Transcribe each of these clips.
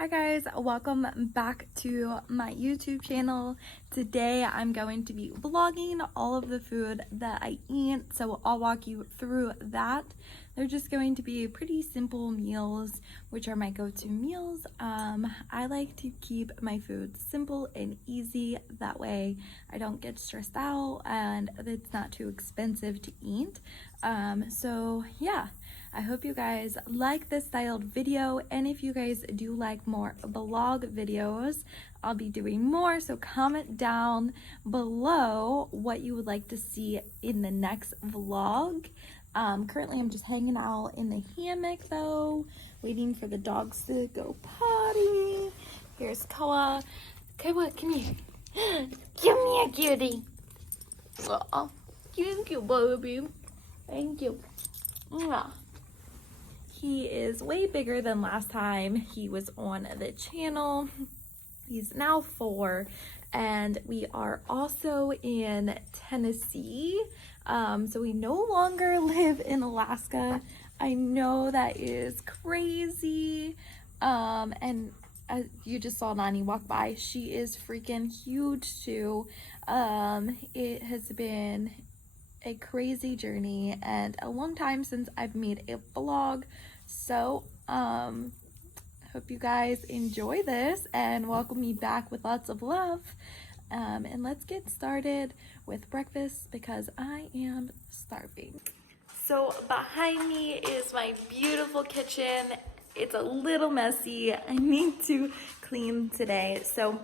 Hi guys, welcome back to my YouTube channel. Today I'm going to be vlogging all of the food that I eat, so I'll walk you through that. They're just going to be pretty simple meals, which are my go-to meals. I like to keep my food simple and easy, that way I don't get stressed out and it's not too expensive to eat. So yeah, I hope you guys like this styled video, and if you guys do like more vlog videos, I'll be doing more, so comment down below what you would like to see in the next vlog. Currently I'm just hanging out in the hammock though, waiting for the dogs to go potty. Here's Koa. Koa, come here. Give me a cutie. Oh, thank you, baby. Thank you. Mwah. He is way bigger than last time he was on the channel. He's now 4, and we are also in Tennessee. So we no longer live in Alaska. I know that is crazy. And as you just saw Nani walk by, she is freaking huge too. It has been a crazy journey and a long time since I've made a vlog, so hope you guys enjoy this and welcome me back with lots of love. And let's get started with breakfast because I am starving. So behind me is my beautiful kitchen. It's a little messy. I need to clean today, so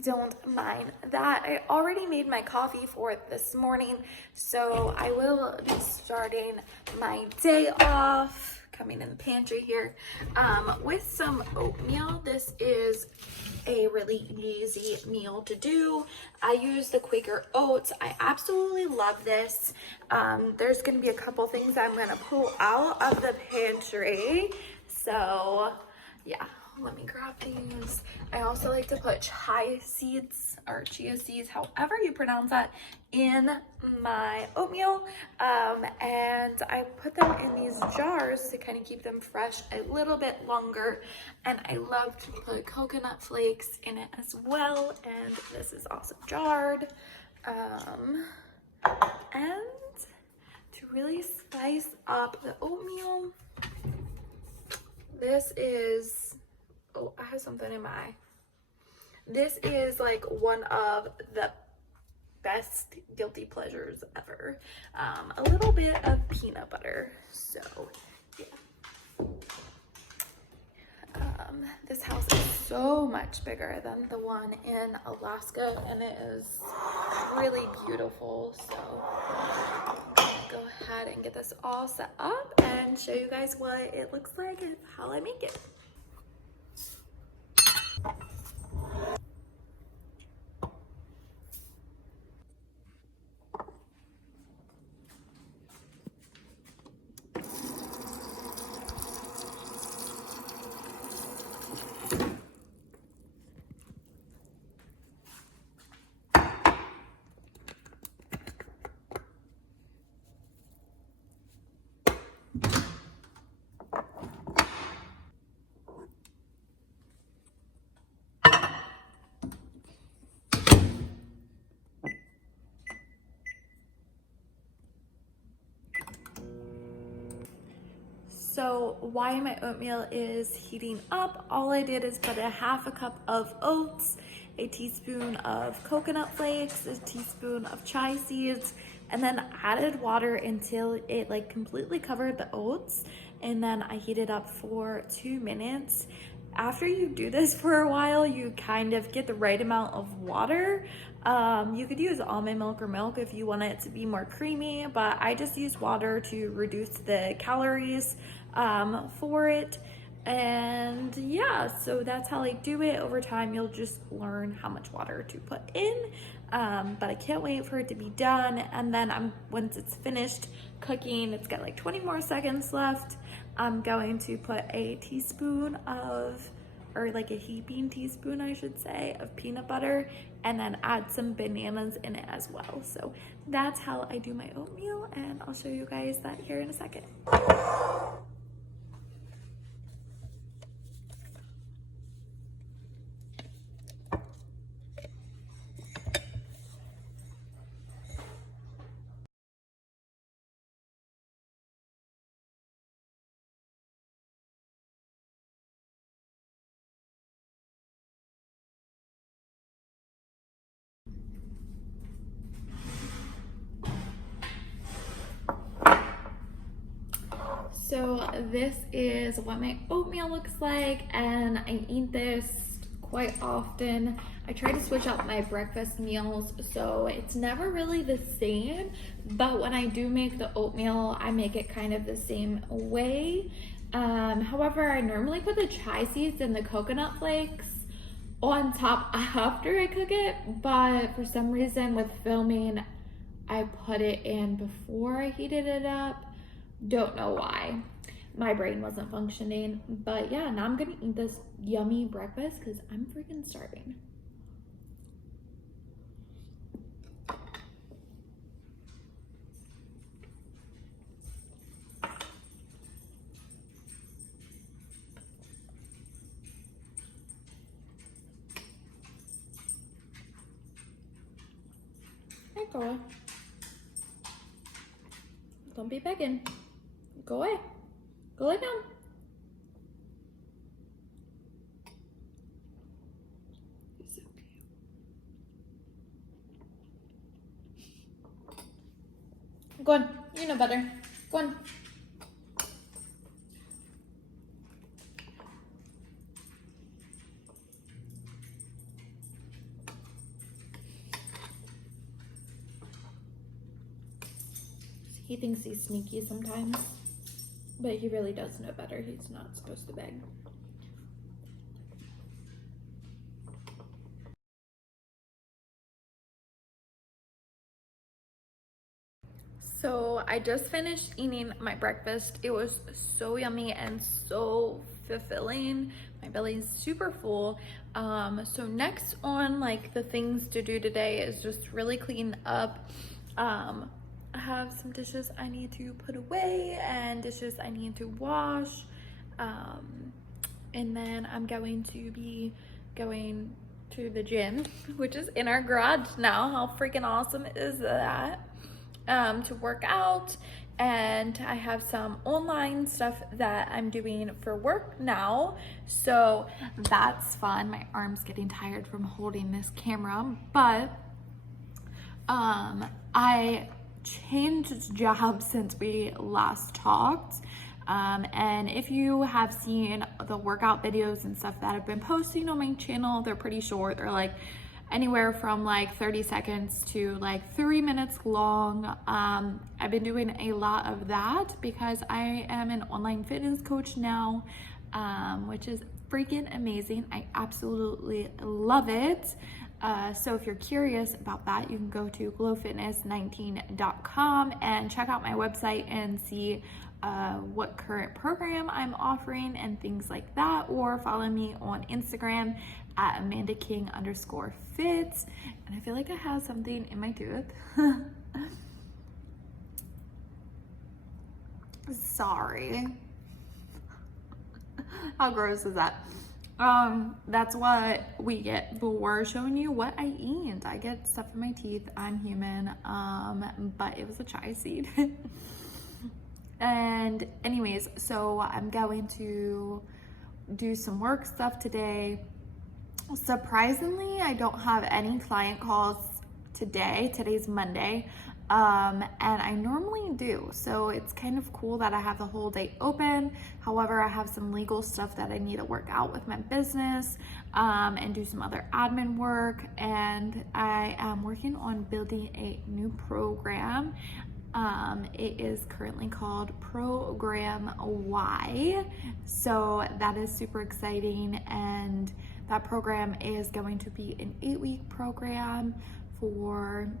don't mind that. I already made my coffee for this morning, so I will be starting my day off, coming in the pantry here, with some oatmeal. This is a really easy meal to do. I use the Quaker oats. I absolutely love this. There's gonna be a couple things I'm gonna pull out of the pantry, so yeah. Let me grab these. I also like to put chia seeds, however you pronounce that, in my oatmeal. And I put them in these jars to kind of keep them fresh a little bit longer. And I love to put coconut flakes in it as well. And this is also jarred. And to really spice up the oatmeal, this is, oh, I have something in my eye. This is like one of the best guilty pleasures ever. A little bit of peanut butter. So yeah. This house is so much bigger than the one in Alaska, and it is really beautiful. So I'm gonna go ahead and get this all set up and show you guys what it looks like and how I make it. So while my oatmeal is heating up, all I did is put a half a cup of oats, a teaspoon of coconut flakes, a teaspoon of chia seeds, and then added water until it like completely covered the oats. And then I heated up for 2 minutes. After you do this for a while, you kind of get the right amount of water. You could use almond milk or milk if you want it to be more creamy, but I just use water to reduce the calories for it. And yeah, so that's how I do it. Over time, you'll just learn how much water to put in. But I can't wait for it to be done. And then once it's finished cooking, it's got like 20 more seconds left. I'm going to put a teaspoon of, or like a heaping teaspoon, I should say, of peanut butter, and then add some bananas in it as well. So that's how I do my oatmeal, and I'll show you guys that here in a second. So this is what my oatmeal looks like, and I eat this quite often. I try to switch up my breakfast meals so it's never really the same, but when I do make the oatmeal, I make it kind of the same way. However, I normally put the chia seeds and the coconut flakes on top after I cook it, but for some reason with filming, I put it in before I heated it up. Don't know why. My brain wasn't functioning. But yeah, now I'm gonna eat this yummy breakfast because I'm freaking starving. Hey, Cora. Don't be begging. Go away. Go lay down. He's so cute. Go on. You know better. Go on. He thinks he's sneaky sometimes, but he really does know better. He's not supposed to beg. So I just finished eating my breakfast. It was so yummy and so fulfilling. My belly's super full. So next on like the things to do today is just really clean up. I have some dishes I need to put away and dishes I need to wash. And then I'm going to be going to the gym, which is in our garage now. How freaking awesome is that? To work out, and I have some online stuff that I'm doing for work now, so that's fun. My arm's getting tired from holding this camera, but I changed jobs since we last talked. And if you have seen the workout videos and stuff that I've been posting on my channel, they're pretty short. They're like anywhere from like 30 seconds to like 3 minutes long. I've been doing a lot of that because I am an online fitness coach now, which is freaking amazing. I absolutely love it. So if you're curious about that, you can go to glowfitness19.com and check out my website and see what current program I'm offering and things like that, or follow me on Instagram at AmandaKing_fit. And I feel like I have something in my tooth. Sorry. How gross is that? That's what we get for showing you what I eat. I get stuff in my teeth. I'm human. But it was a chia seed. And anyways, so I'm going to do some work stuff today. Surprisingly, I don't have any client calls today. Today's Monday. And I normally do. So it's kind of cool that I have the whole day open. However, I have some legal stuff that I need to work out with my business, and do some other admin work. And I am working on building a new program. It is currently called Program Y. So that is super exciting. And that program is going to be an 8-week program for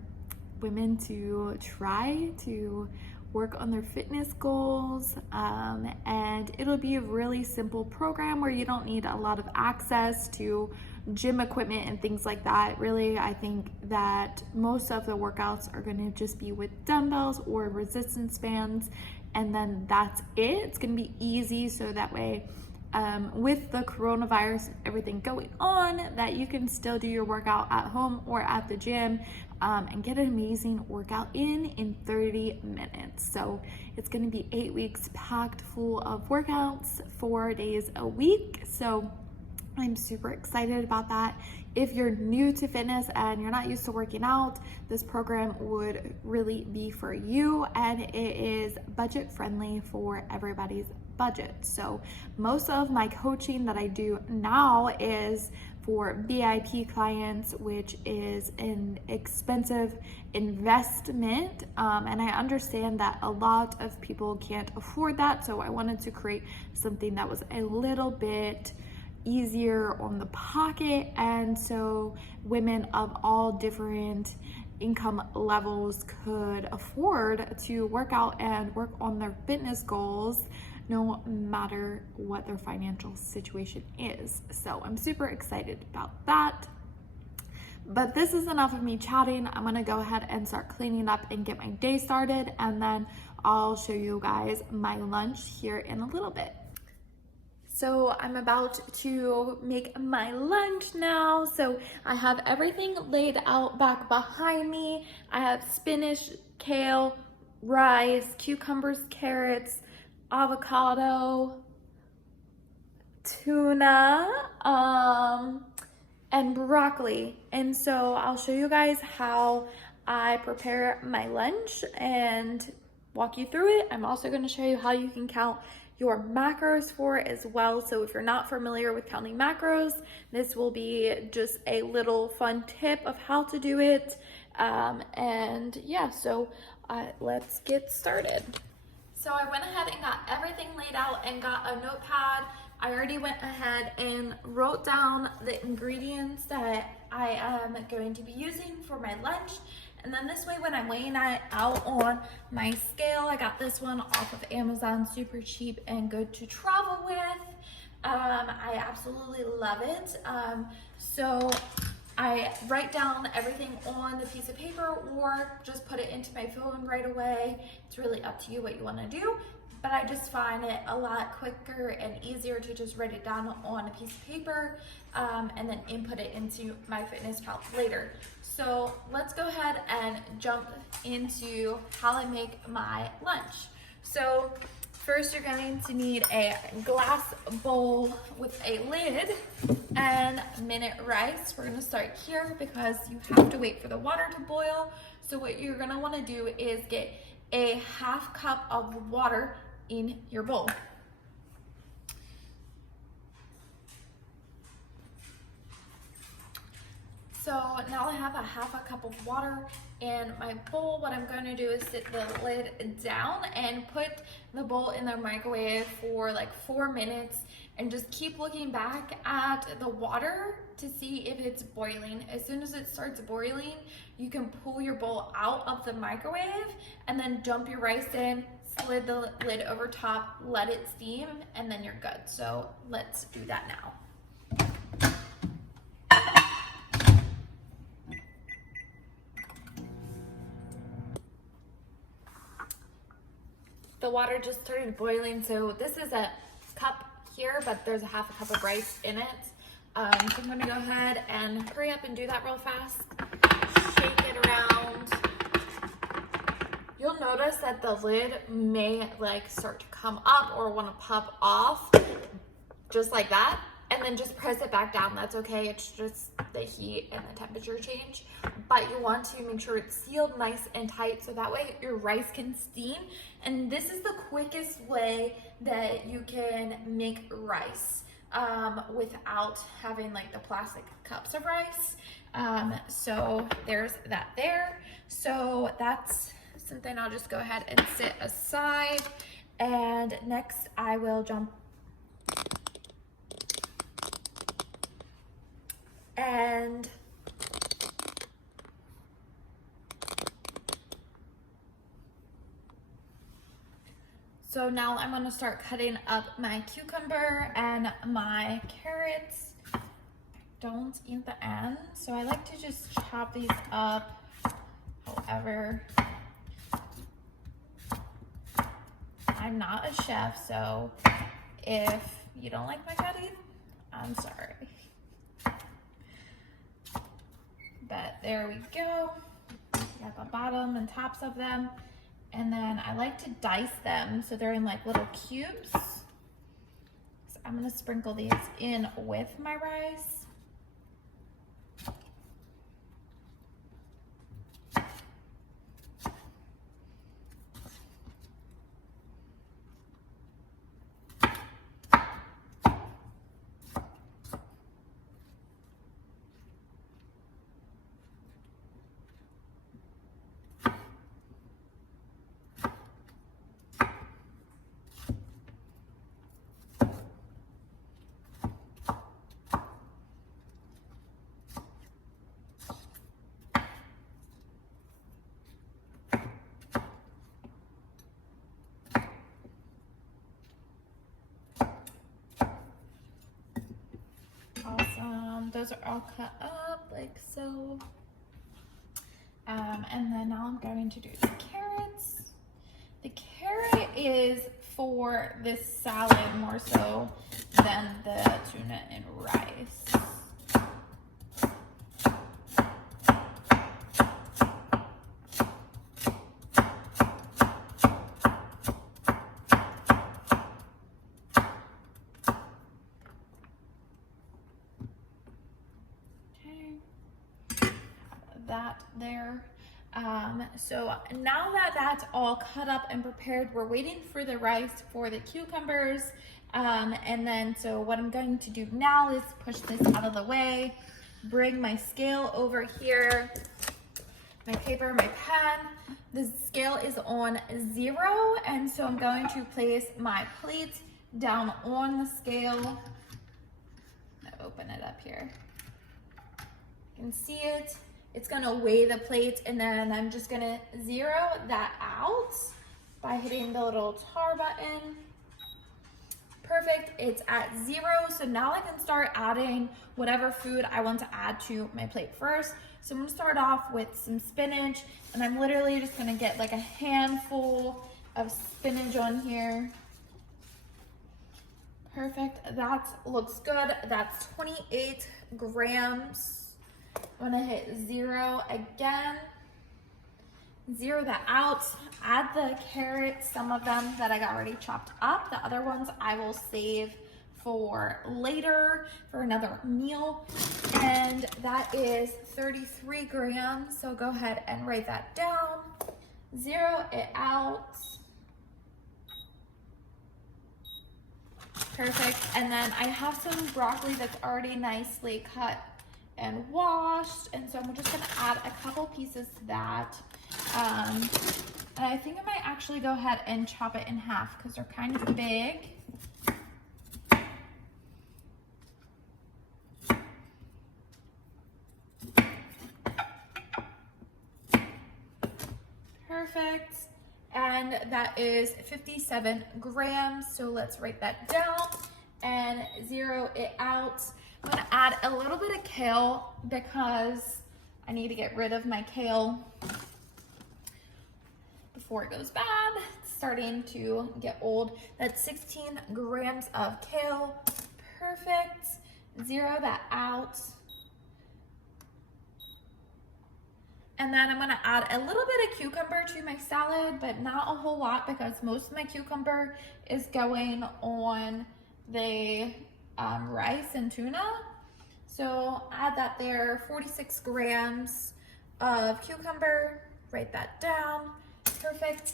women to try to work on their fitness goals, and it'll be a really simple program where you don't need a lot of access to gym equipment and things like that. Really, I think that most of the workouts are going to just be with dumbbells or resistance bands, and then that's it. It's going to be easy, so that way with the coronavirus, everything going on, that you can still do your workout at home or at the gym, and get an amazing workout in 30 minutes. So it's going to be 8 weeks packed full of workouts, 4 days a week. So I'm super excited about that. If you're new to fitness and you're not used to working out, this program would really be for you, and it is budget friendly for everybody's budget. So most of my coaching that I do now is for VIP clients, which is an expensive investment, and I understand that a lot of people can't afford that, so I wanted to create something that was a little bit easier on the pocket, and so women of all different income levels could afford to work out and work on their fitness goals no matter what their financial situation is. So I'm super excited about that. But this is enough of me chatting. I'm gonna go ahead and start cleaning up and get my day started, and then I'll show you guys my lunch here in a little bit. So I'm about to make my lunch now. So I have everything laid out back behind me. I have spinach, kale, rice, cucumbers, carrots, avocado, tuna, and broccoli. And so I'll show you guys how I prepare my lunch and walk you through it. I'm also going to show you how you can count your macros for it as well. So if you're not familiar with counting macros, this will be just a little fun tip of how to do it. And yeah, so let's get started. So I went ahead and got everything laid out and got a notepad. I already went ahead and wrote down the ingredients that I am going to be using for my lunch. And then this way, when I'm weighing it out on my scale, I got this one off of Amazon, super cheap and good to travel with. I absolutely love it. So I write down everything on the piece of paper or just put it into my phone right away. It's really up to you what you want to do, but I just find it a lot quicker and easier to just write it down on a piece of paper and then input it into MyFitnessPal later. So let's go ahead and jump into how I make my lunch. So first you're going to need a glass bowl with a lid and minute rice. We're gonna start here because you have to wait for the water to boil. So what you're gonna wanna do is get a half cup of water in your bowl. So now I have a half a cup of water in my bowl. What I'm going to do is sit the lid down and put the bowl in the microwave for like 4 minutes and just keep looking back at the water to see if it's boiling. As soon as it starts boiling, you can pull your bowl out of the microwave and then dump your rice in, slid the lid over top, let it steam, and then you're good. So let's do that now. The water just started boiling, so this is a cup here, but there's a half a cup of rice in it. So I'm gonna go ahead and hurry up and do that real fast. Shake it around. You'll notice that the lid may like start to come up or wanna pop off, just like that. And then just press it back down. That's okay. It's just the heat and the temperature change. But you want to make sure it's sealed nice and tight so that way your rice can steam. And this is the quickest way that you can make rice without having like the plastic cups of rice. So there's that there. So that's something I'll just go ahead and sit aside. And next I will jump and so now I'm going to start cutting up my cucumber and my carrots. Don't eat the end, so I like to just chop these up. However, I'm not a chef, so if you don't like my cutting, I'm sorry. But there we go. Got the bottom and tops of them. And then I like to dice them so they're in like little cubes. So I'm gonna sprinkle these in with my rice. Awesome. Those are all cut up like so. And then now I'm going to do the carrots. The carrot is for this salad more so than the tuna and rice. That there. So now that that's all cut up and prepared, we're waiting for the rice for the cucumbers. And then so what I'm going to do now is push this out of the way, bring my scale over here, my paper, my pen. The scale is on 0, and so I'm going to place my plate down on the scale. I'll open it up here. You can see it. It's gonna weigh the plate, and then I'm just gonna zero that out by hitting the little tar button. Perfect, it's at 0, so now I can start adding whatever food I want to add to my plate first. So I'm gonna start off with some spinach, and I'm literally just gonna get like a handful of spinach on here. Perfect, that looks good. That's 28 grams. I'm gonna hit 0 again, zero that out, add the carrots, some of them that I got already chopped up. The other ones I will save for later for another meal. And that is 33 grams. So go ahead and write that down, zero it out. Perfect. And then I have some broccoli that's already nicely cut and washed, and so I'm just gonna add a couple pieces to that. And I think I might actually go ahead and chop it in half because they're kind of big. Perfect. And that is 57 grams. So let's write that down and zero it out. I'm gonna add a little bit of kale because I need to get rid of my kale before it goes bad. It's starting to get old. That's 16 grams of kale. Perfect. Zero that out. And then I'm gonna add a little bit of cucumber to my salad, but not a whole lot because most of my cucumber is going on the rice and tuna. So add that there, 46 grams of cucumber, write that down, perfect.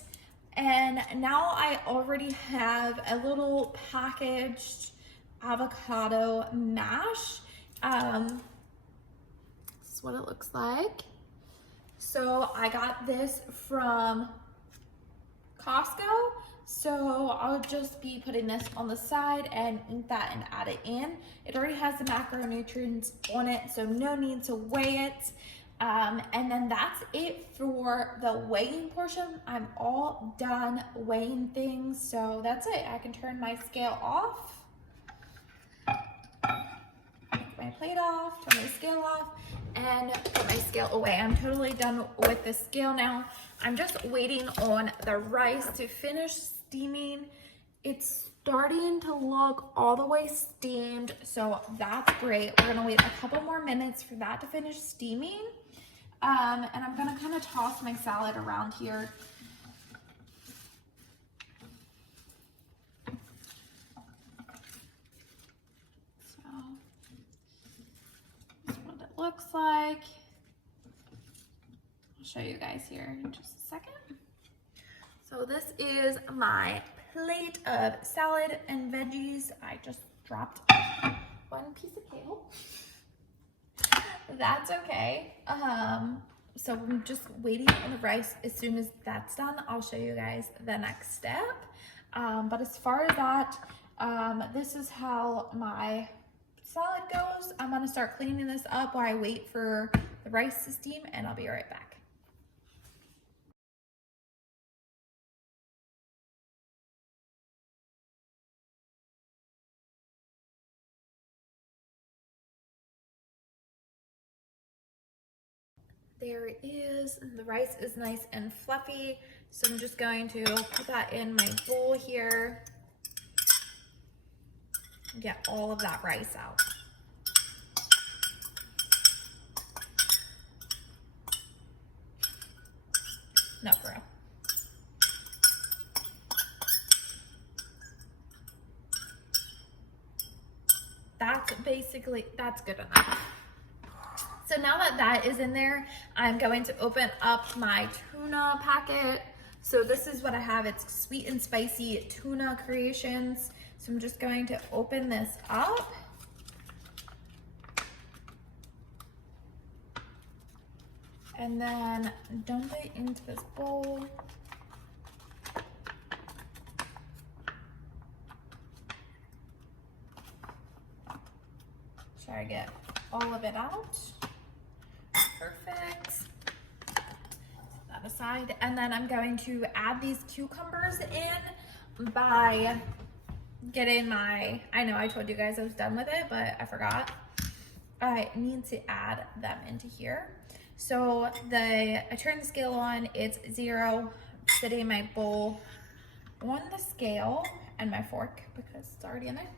And now I already have a little packaged avocado mash. This is what it looks like. So I got this from Costco. So I'll just be putting this on the side and eat that and add it in. It already has the macronutrients on it, so no need to weigh it. And then that's it for the weighing portion. I'm all done weighing things, so that's it. I can turn my scale off. Take my plate off, turn my scale off, and put my scale away. I'm totally done with the scale now. I'm just waiting on the rice to finish steaming. It's starting to look all the way steamed, so that's great. We're gonna wait a couple more minutes for that to finish steaming. And I'm gonna kind of toss my salad around here. looks like. I'll show you guys here in just a second. So this is my plate of salad and veggies. I just dropped one piece of kale. That's okay. So I'm just waiting on the rice. As soon as that's done, I'll show you guys the next step. But as far as that, this is how my salad goes. I'm gonna start cleaning this up while I wait for the rice to steam, and I'll be right back. There it is. The rice is nice and fluffy. So I'm just going to put that in my bowl here. Get all of that rice out. No, for real. That's good enough. So now that that is in there, I'm going to open up my tuna packet. So this is what I have. It's sweet and spicy tuna creations. So I'm just going to open this up. And then dump it into this bowl. Try to get all of it out. Perfect. Set that aside. And then I'm going to add these cucumbers in by getting my, I know I told you guys I was done with it, but I forgot. I need to add them into here. So I turn the scale on, it's 0, sitting in my bowl on the scale and my fork because it's already in there.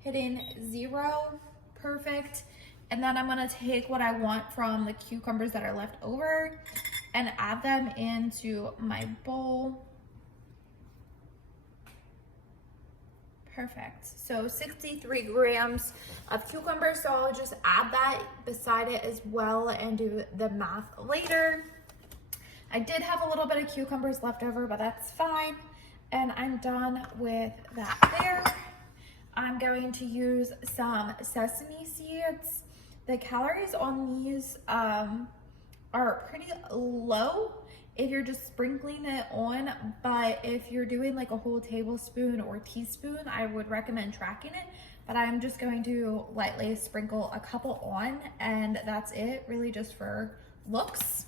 Hitting 0, perfect. And then I'm gonna take what I want from the cucumbers that are left over and add them into my bowl. Perfect. So 63 grams of cucumbers. So I'll just add that beside it as well and do the math later. I did have a little bit of cucumbers left over, but that's fine. And I'm done with that there. I'm going to use some sesame seeds. The calories on these are pretty low if you're just sprinkling it on, but if you're doing like a whole tablespoon or teaspoon, I would recommend tracking it. But I'm just going to lightly sprinkle a couple on, and that's it, really just for looks.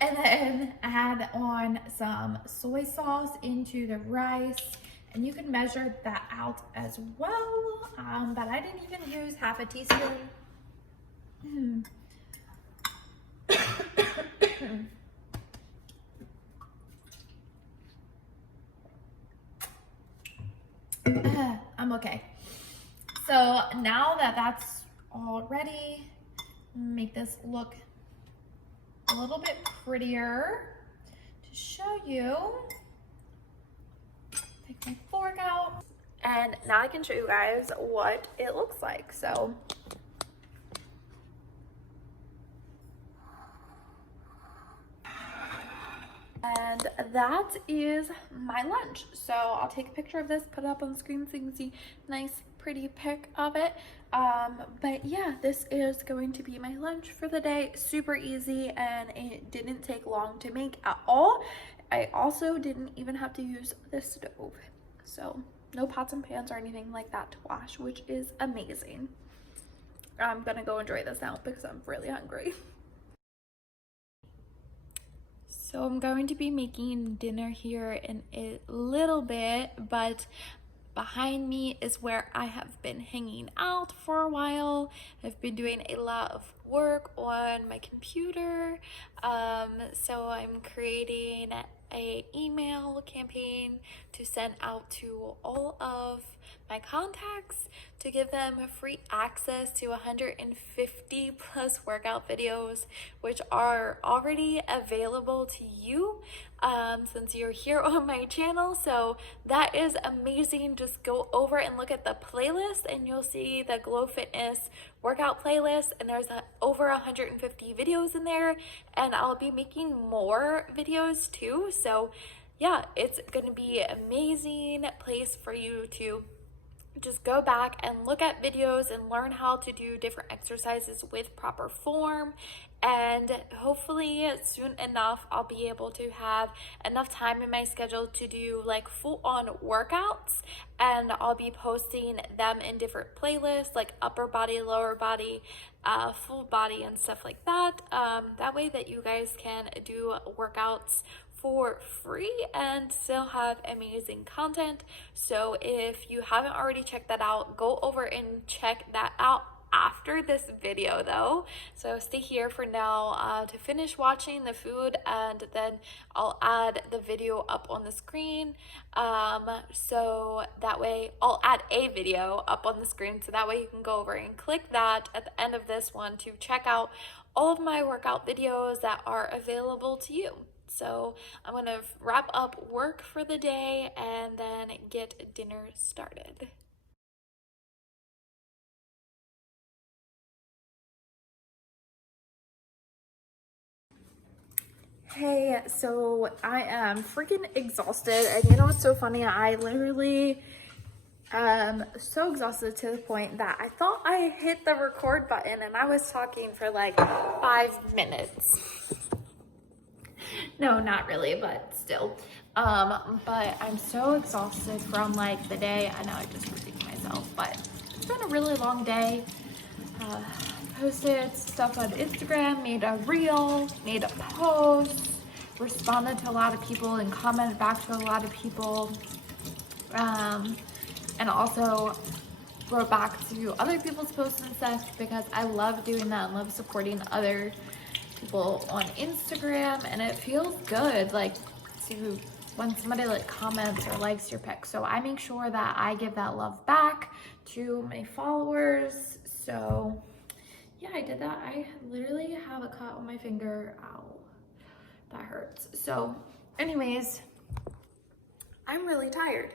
And then add on some soy sauce into the rice, and you can measure that out as well, but I didn't even use half a teaspoon. I'm okay. So now that that's all ready, make this look a little bit prettier. To show you, take my fork out, and now I can show you guys what it looks like. So and that is my lunch. So I'll take a picture of this, put it up on the screen so you can see nice pretty pic of it. But yeah, this is going to be my lunch for the day. Super easy, and it didn't take long to make at all. I also didn't even have to use the stove, so no pots and pans or anything like that to wash, which is amazing. I'm gonna go enjoy this now because I'm really hungry. So I'm going to be making dinner here in a little bit, but behind me is where I have been hanging out for a while. I've been doing a lot of work on my computer. So I'm creating a email campaign to send out to all of my contacts to give them free access to 150 plus workout videos, which are already available to you since you're here on my channel. So that is amazing. Just go over and look at the playlist and you'll see the Glow Fitness workout playlist, and there's over 150 videos in there, and I'll be making more videos too. So yeah, it's gonna be an amazing place for you to just go back and look at videos and learn how to do different exercises with proper form. And hopefully soon enough I'll be able to have enough time in my schedule to do like full-on workouts, and I'll be posting them in different playlists like upper body, lower body, full body, and stuff like that. That way that you guys can do workouts for free and still have amazing content. So if you haven't already checked that out, go over and check that out after this video though. So stay here for now to finish watching the food, and then I'll add the video up on the screen. So that way I'll add a video up on the screen, so that way you can go over and click that at the end of this one to check out all of my workout videos that are available to you. So I'm gonna wrap up work for the day and then get dinner started. Hey, so I am freaking exhausted, and you know what's so funny? I literally am so exhausted to the point that I thought I hit the record button and I was talking for like 5 minutes. No, not really, but still. But I'm so exhausted from like the day. I know I just repeated myself, but it's been a really long day. Posted stuff on Instagram, made a reel, made a post, responded to a lot of people and commented back to a lot of people. And also wrote back to other people's posts and stuff, because I love doing that and love supporting other people on Instagram, and it feels good like to when somebody like comments or likes your pic. So I make sure that I give that love back to my followers. So yeah, I did that. I literally have a cut on my finger. Ow, that hurts. So anyways, I'm really tired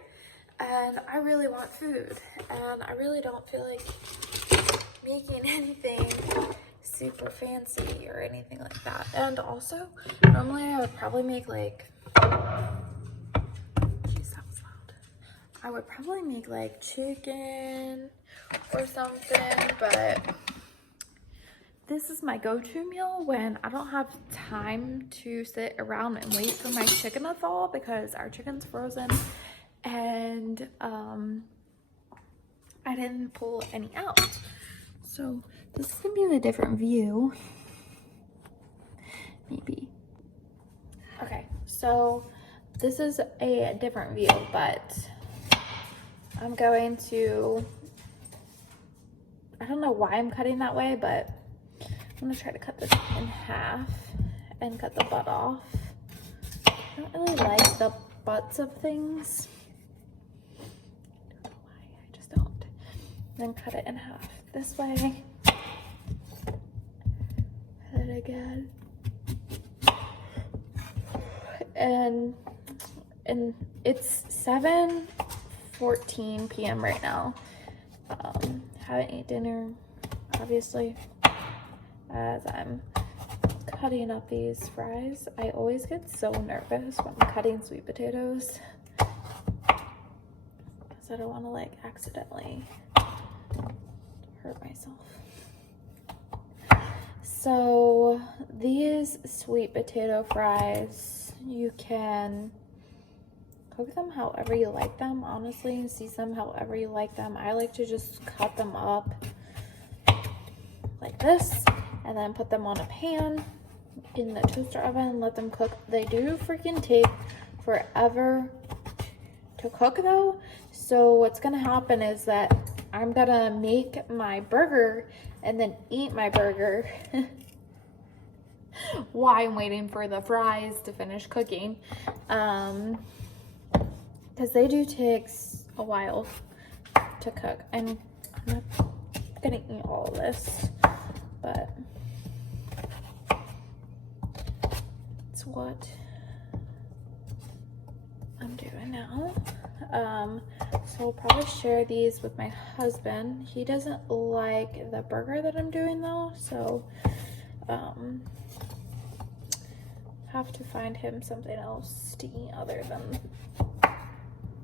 and I really want food, and I really don't feel like making anything super fancy or anything like that. And also, normally I would probably make like, jeez, that was loud. I would probably make like chicken or something, but this is my go-to meal when I don't have time to sit around and wait for my chicken to thaw, because our chicken's frozen and I didn't pull any out. So this can be a different view, maybe. Okay, so this is a different view, but I'm going to, I don't know why I'm cutting that way, but I'm gonna try to cut this in half and cut the butt off. I don't really like the butts of things. I don't know why, I just don't. Then cut it in half this way. Cut it again. And it's 7:14 p.m. right now. Haven't eaten dinner, obviously, as I'm cutting up these fries. I always get so nervous when I'm cutting sweet potatoes because I don't want to like accidentally hurt myself. So these sweet potato fries, you can cook them however you like them, honestly, season them however you like them. I like to just cut them up like this and then put them on a pan in the toaster oven and let them cook. They do freaking take forever to cook though. So what's gonna happen is that I'm gonna make my burger and then eat my burger while I'm waiting for the fries to finish cooking, because they do take a while to cook. I'm not gonna eat all of this, but it's what I'm doing now. So I'll probably share these with my husband. He doesn't like the burger that I'm doing though, so have to find him something else to eat other than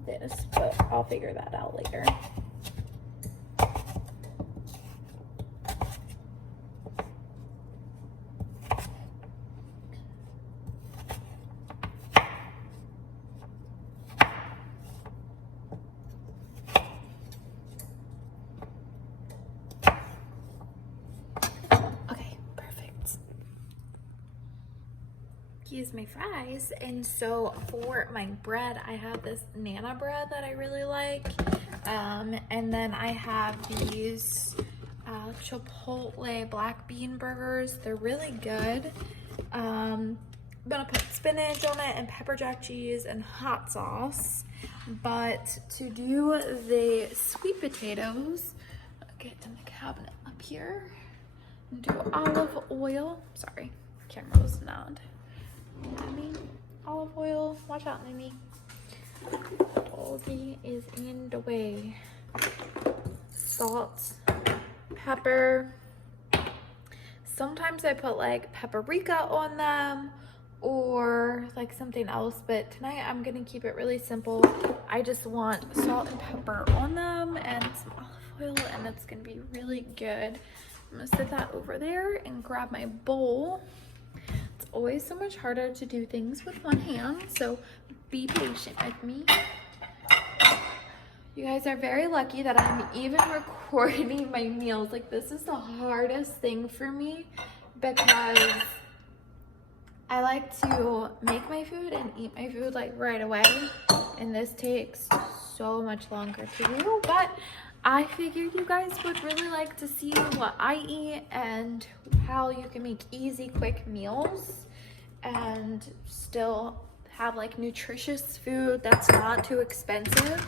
this, but I'll figure that out later. Use my fries, and so for my bread I have this Nana bread that I really like, and then I have these Chipotle black bean burgers. They're really good. I'm gonna put spinach on it and pepper jack cheese and hot sauce, but to do the sweet potatoes, I'll get in the cabinet up here and do olive oil. Sorry, camera was not. Olive oil, watch out, Mimi. Doggy is in the way. Salt, pepper. Sometimes I put like paprika on them or like something else, but tonight I'm gonna keep it really simple. I just want salt and pepper on them and some olive oil, and it's gonna be really good. I'm gonna set that over there and grab my bowl. Always so much harder to do things with one hand, so be patient with me. You guys are very lucky that I'm even recording my meals. Like, this is the hardest thing for me because I like to make my food and eat my food like right away, and this takes so much longer to do, but I figured you guys would really like to see what I eat and how you can make easy, quick meals and still have like nutritious food that's not too expensive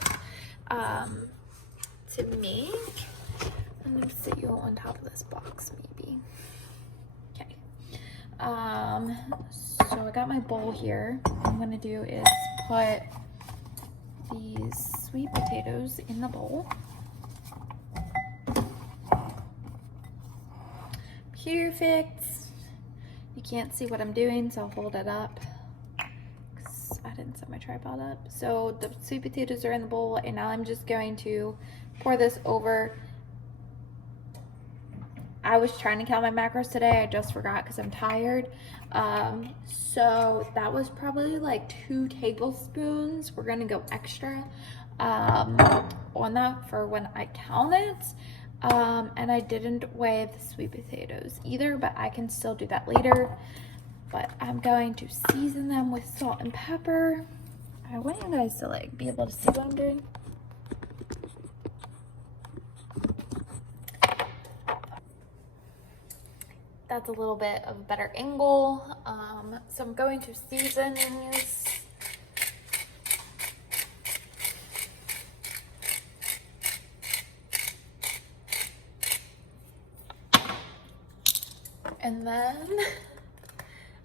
to make. I'm gonna sit you on top of this box maybe. Okay. So I got my bowl here. What I'm gonna do is put these sweet potatoes in the bowl. Perfect. You can't see what I'm doing, so I'll hold it up because I didn't set my tripod up. So the sweet potatoes are in the bowl, and now I'm just going to pour this over. I was trying to count my macros today. I just forgot because I'm tired. So that was probably like 2 tablespoons. We're gonna go extra on that for when I count it. And I didn't weigh the sweet potatoes either, but I can still do that later. But I'm going to season them with salt and pepper. I want you guys to like be able to see what I'm doing. That's a little bit of a better angle. So I'm going to season these. And then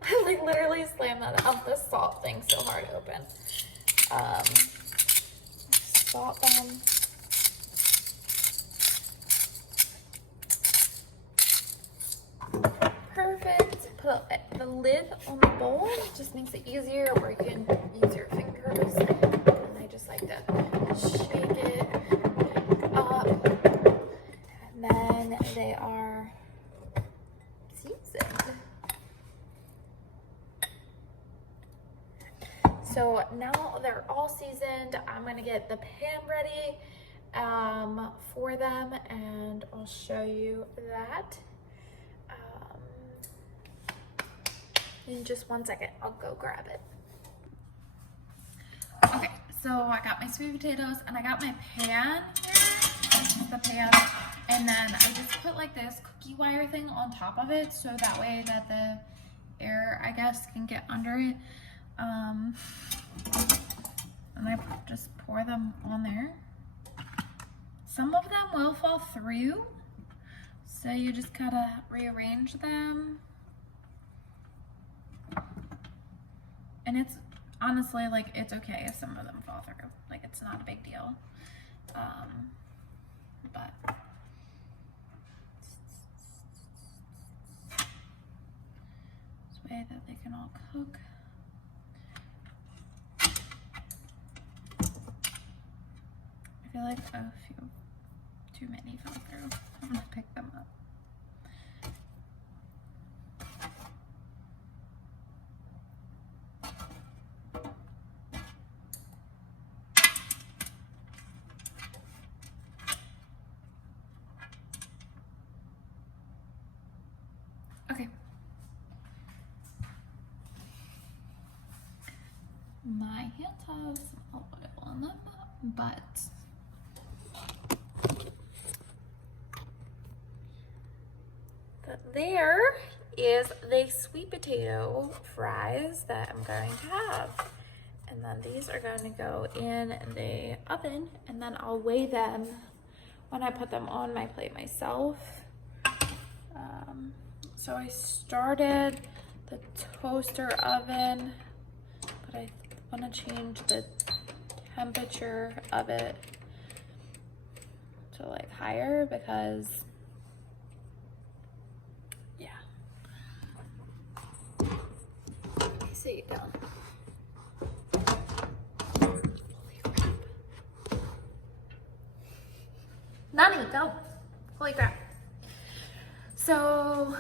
I like literally slammed that out the salt thing so hard open. Salt them. Perfect. Put the lid on the bowl. It just makes it easier, or you can use your fingers. And I just like to shake it up. And then they are seasoned. So now they're all seasoned. I'm gonna get the pan ready for them, and I'll show you that. In just 1 second, I'll go grab it. Okay, so I got my sweet potatoes and I got my pan here. This is the pan. And then I just put like this cookie wire thing on top of it, so that way that the air, I guess, can get under it. And I just pour them on there. some of them will fall through, so you just gotta rearrange them. And it's honestly, like, it's okay if some of them fall through. Like, it's not a big deal. But this way that they can all cook. I feel like a few too many fell through. I'm gonna pick them up. Okay. My hands have some oil on them, but there is the sweet potato fries that I'm going to have. And then these are going to go in the oven, and then I'll weigh them when I put them on my plate myself. So I started the toaster oven, but I want to change the temperature of it to like higher because yeah. Let me sit you down. Nani, go. Holy crap. So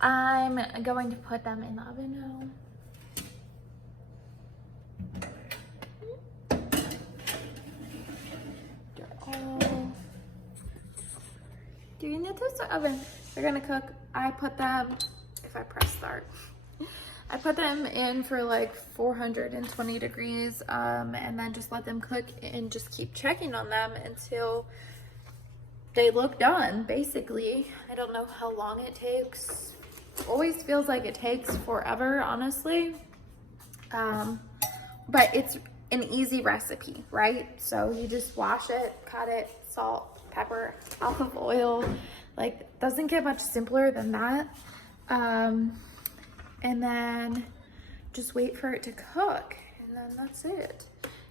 I'm going to put them in the oven now. They're all doing the toaster oven. They're gonna cook. I put them, if I press start, I put them in for like 420 degrees and then just let them cook and just keep checking on them until they look done, basically. I don't know how long it takes. Always feels like it takes forever, honestly. But it's an easy recipe, right? So you just wash it, cut it, salt, pepper, olive oil. Like, doesn't get much simpler than that. And then just wait for it to cook, and then that's it.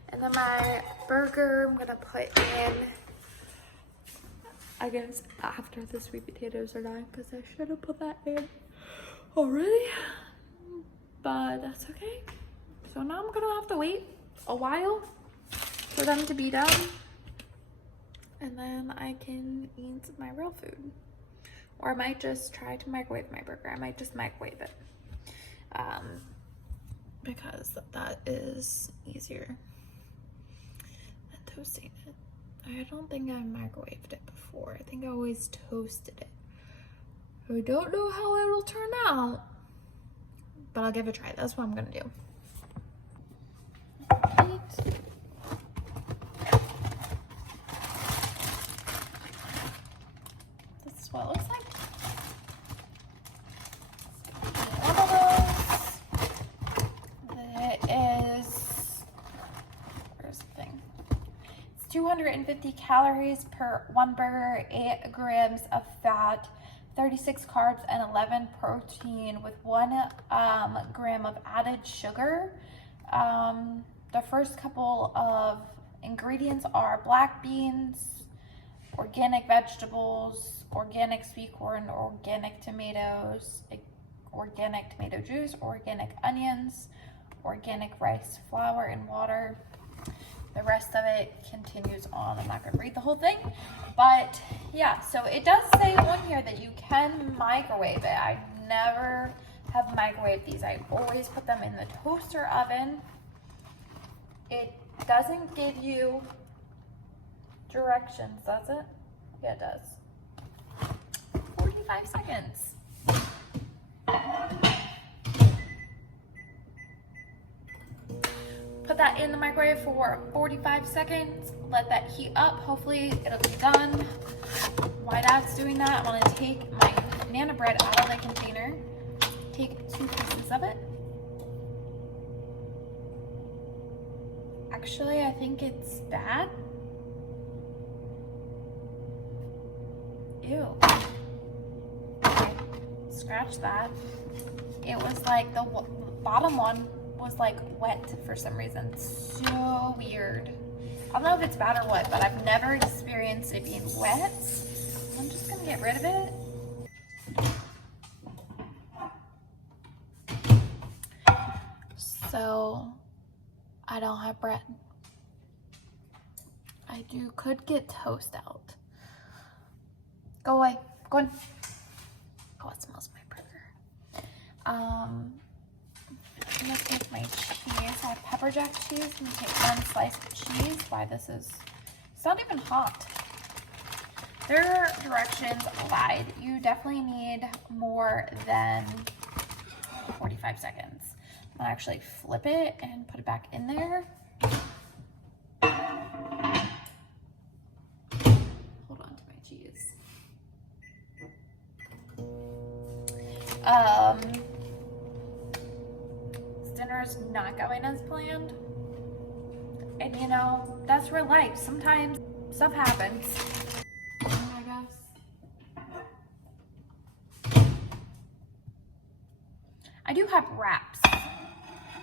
And then my burger, I'm gonna put in, I guess, after the sweet potatoes are done, because I should have put that in already, but that's okay. So now I'm gonna have to wait a while for them to be done, and then I can eat my real food. Or I might just try to microwave my burger. I might just microwave it, because that is easier than toasting it. I don't think I microwaved it before. I think I always toasted it. I don't know how it'll turn out, but I'll give it a try. That's what I'm gonna do. Right. This is what it looks like. One of those. It is, where's the thing? It's 250 calories per one burger, 8 grams of fat, 36 carbs, and 11 protein with 1 gram of added sugar. The first couple of ingredients are black beans, organic vegetables, organic sweet corn, organic tomatoes, organic tomato juice, organic onions, organic rice flour, and water. The rest of it continues on. I'm not going to read the whole thing, but yeah, so it does say on here that you can microwave it. I never have microwaved these. I always put them in the toaster oven. It doesn't give you directions, does it? Yeah, it does. 45 seconds. Put that in the microwave for 45 seconds. Let that heat up. Hopefully it'll be done. While that's doing that, I'm gonna take my banana bread out of the container. Take 2 pieces of it. Actually, I think it's bad. Ew. Okay, scratch that. It was like the bottom one was like wet for some reason. So weird. I don't know if it's bad or what, but I've never experienced it being wet. I'm just gonna get rid of it. So I don't have bread. I could get toast out. Go away, go on. Oh, it smells my burger. I'm gonna take my cheese. I have pepper jack cheese. I'm gonna take one slice of cheese. Why it's not even hot. Their directions lied. You definitely need more than 45 seconds. I'm gonna actually flip it and put it back in there. Hold on to my cheese. Dinner's not going as planned. And you know, that's real life. Sometimes stuff happens. I guess. I do have wraps. I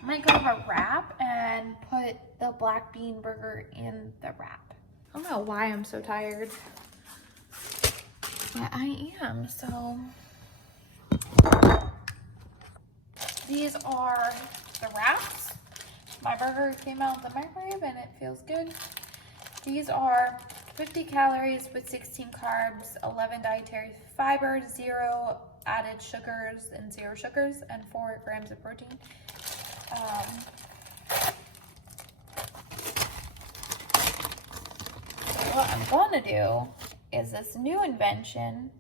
might go with a wrap and put the black bean burger in the wrap. I don't know why I'm so tired, but I am. So these are the wraps. My burger came out of the microwave and it feels good. These are 50 calories with 16 carbs, 11 dietary fibers, 0 added sugars and 0 sugars, and 4 grams of protein. What I'm going to do is this new invention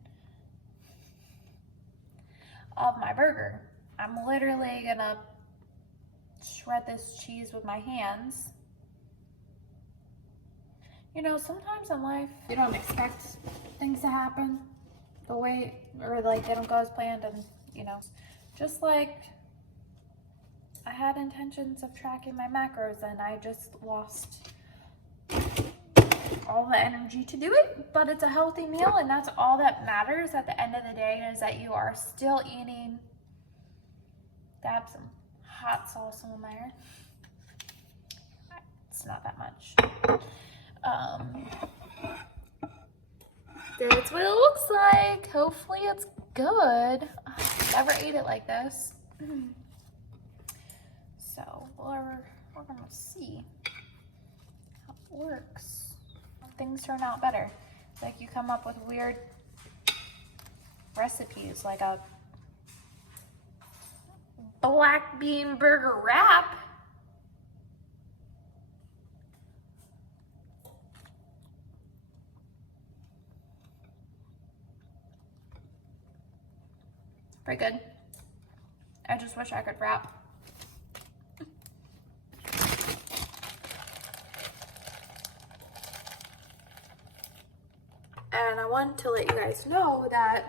of my burger. I'm literally gonna shred this cheese with my hands. You know, sometimes in life, you don't expect things to happen the way, or like they don't go as planned, and you know, just like I had intentions of tracking my macros and I just lost all the energy to do it, but it's a healthy meal and that's all that matters at the end of the day, is that you are still eating. Dab some hot sauce on there. It's not that much. That's what it looks like. Hopefully it's good. I've never ate it like this. So we're gonna see how it works. Things turn out better. Like you come up with weird recipes, like a black bean burger wrap. Pretty good. I just wish I could wrap. And I want to let you guys know that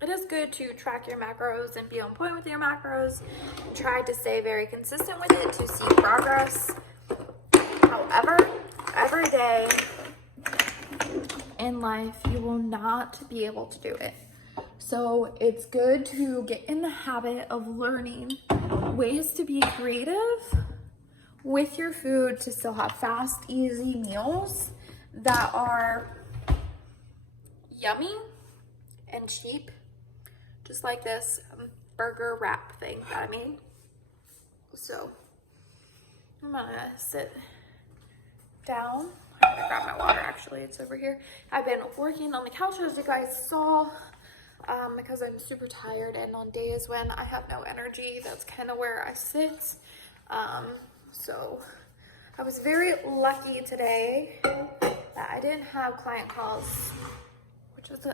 it is good to track your macros and be on point with your macros. Try to stay very consistent with it to see progress. However, every day in life, you will not be able to do it. So it's good to get in the habit of learning ways to be creative with your food to still have fast, easy meals that are yummy and cheap, just like this burger wrap thing that I made. So I'm gonna sit down. I'm gonna grab my water, actually, it's over here. I've been working on the couch, as you guys saw, because I'm super tired, and on days when I have no energy, that's kind of where I sit. So I was very lucky today that I didn't have client calls, which was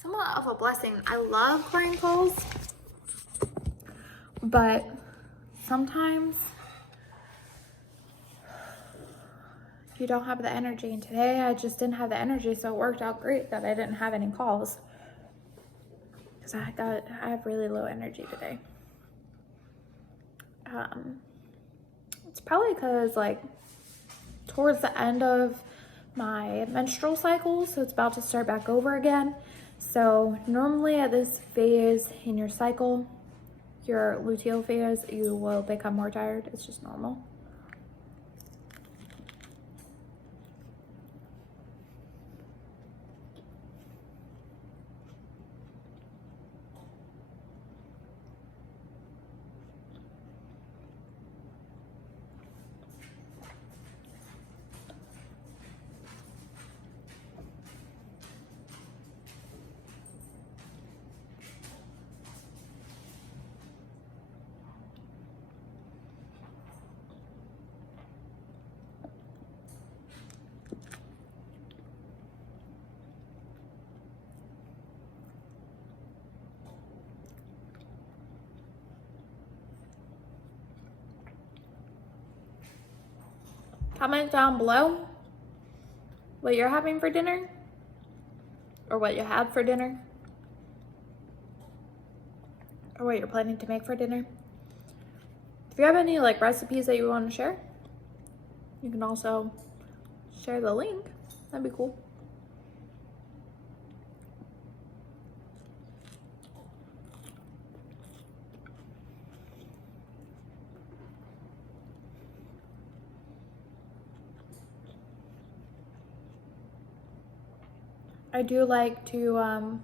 somewhat of a blessing. I love client calls, but sometimes you don't have the energy, and today I just didn't have the energy, so it worked out great that I didn't have any calls, because I have really low energy today. It's probably because like towards the end of my menstrual cycle, so it's about to start back over again. So normally at this phase in your cycle, your luteal phase, you will become more tired. It's just normal. Comment down below what you're having for dinner or what you had for dinner or what you're planning to make for dinner. If you have any like recipes that you want to share, you can also share the link. That'd be cool. I do like to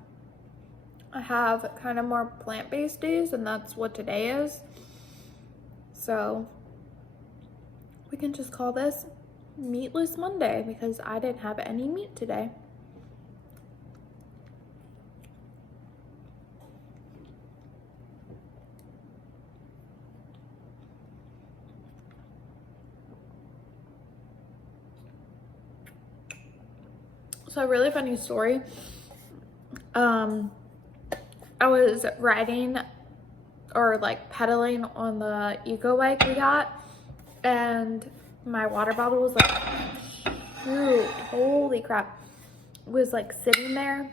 have kind of more plant-based days, and that's what today is. So we can just call this Meatless Monday because I didn't have any meat today. So a really funny story. I was riding or like pedaling on the eco bike we got, and my water bottle was like, shoot, holy crap, was like sitting there,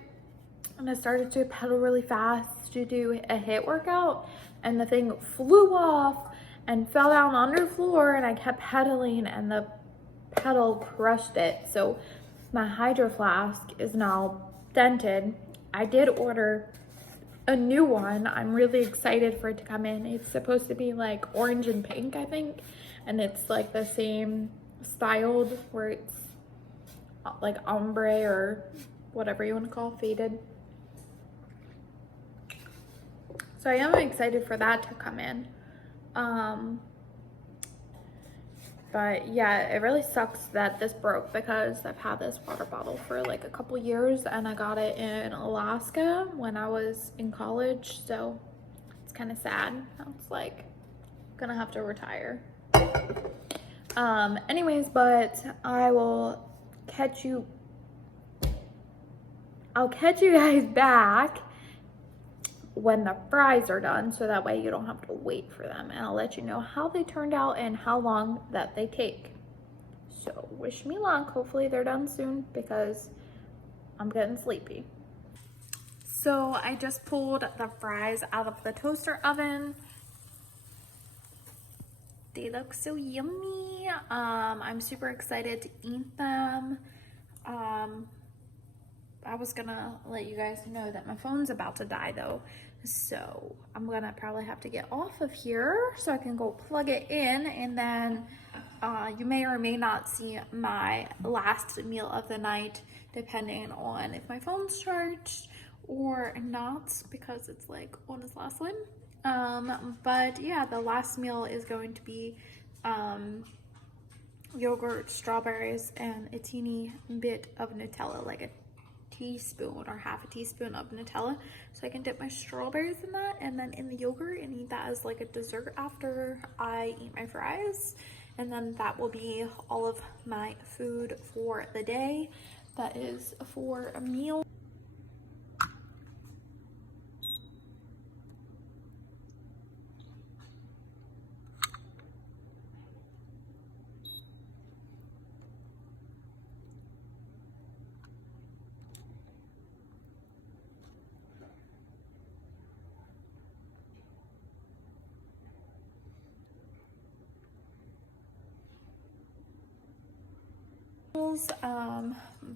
and I started to pedal really fast to do a HIIT workout, and the thing flew off and fell down on the floor, and I kept pedaling and the pedal crushed it. So my hydro flask is now dented. I did order a new one. I'm really excited for it to come in. It's supposed to be like orange and pink, I think, and it's like the same styled where it's like ombre or whatever you want to call faded. So I am excited for that to come in. But yeah, it really sucks that this broke because I've had this water bottle for like a couple years, and I got it in Alaska when I was in college. So it's kind of sad. It's like gonna have to retire. Anyways, but I'll catch you guys back when the fries are done, so that way you don't have to wait for them, and I'll let you know how they turned out and how long that they take. So wish me luck. Hopefully they're done soon because I'm getting sleepy. So I just pulled the fries out of the toaster oven. They look so yummy. I'm super excited to eat them. I was gonna let you guys know that my phone's about to die though, so I'm gonna probably have to get off of here so I can go plug it in, and then you may or may not see my last meal of the night depending on if my phone's charged or not, because it's like on its last one. But yeah, the last meal is going to be yogurt, strawberries, and a teeny bit of Nutella, like a teaspoon or half a teaspoon of Nutella, so I can dip my strawberries in that and then in the yogurt and eat that as like a dessert after I eat my fries. And then that will be all of my food for the day. That is for a meal.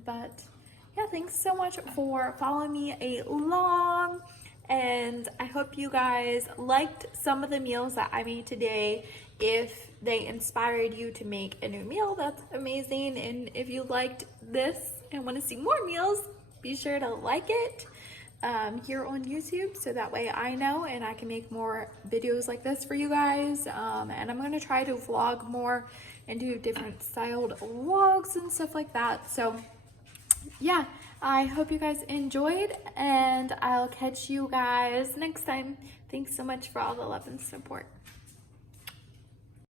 But yeah, thanks so much for following me along. And I hope you guys liked some of the meals that I made today. If they inspired you to make a new meal, that's amazing. And if you liked this and want to see more meals, be sure to like it here on YouTube, so that way I know and I can make more videos like this for you guys. And I'm going to try to vlog more and do different styled vlogs and stuff like that. So yeah, I hope you guys enjoyed, and I'll catch you guys next time. Thanks so much for all the love and support.